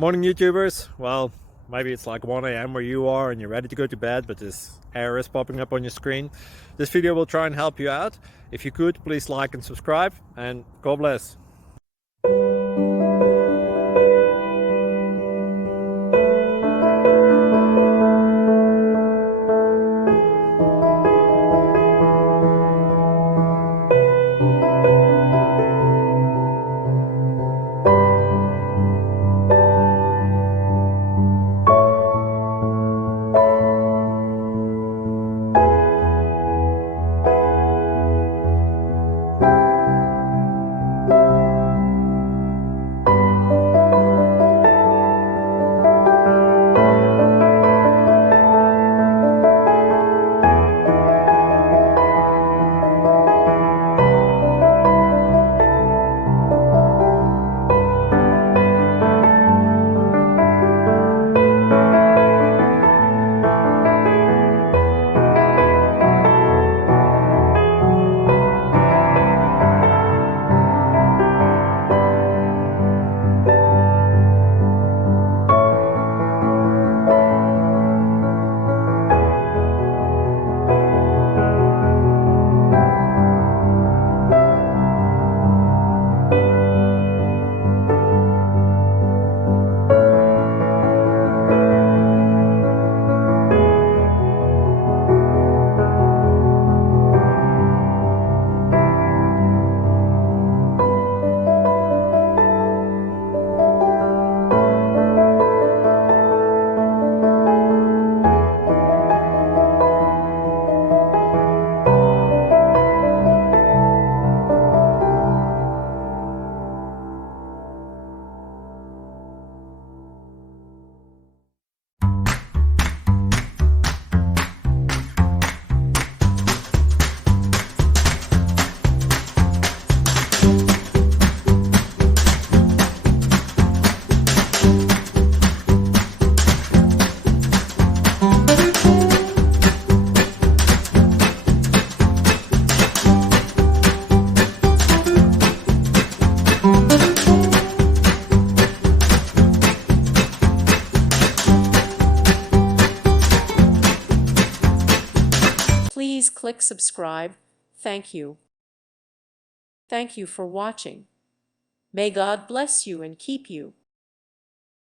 Morning YouTubers. Well, maybe it's like 1 a.m. where you are and you're ready to go to bed, but this error is popping up on your screen. This video will try and help you out. If you could, please like and subscribe, and God bless. Please click subscribe. Thank you. Thank you for watching. May God bless you and keep you.